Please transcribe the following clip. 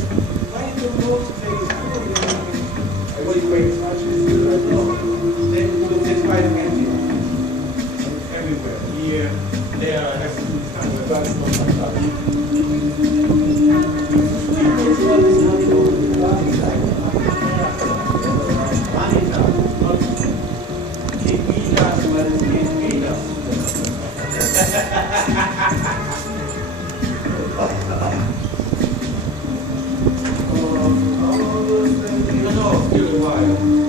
Why you don't go to take I will wait. No. Then you'll just find empty. Everywhere. Here, there, that's that's not my job. No, no, still a while.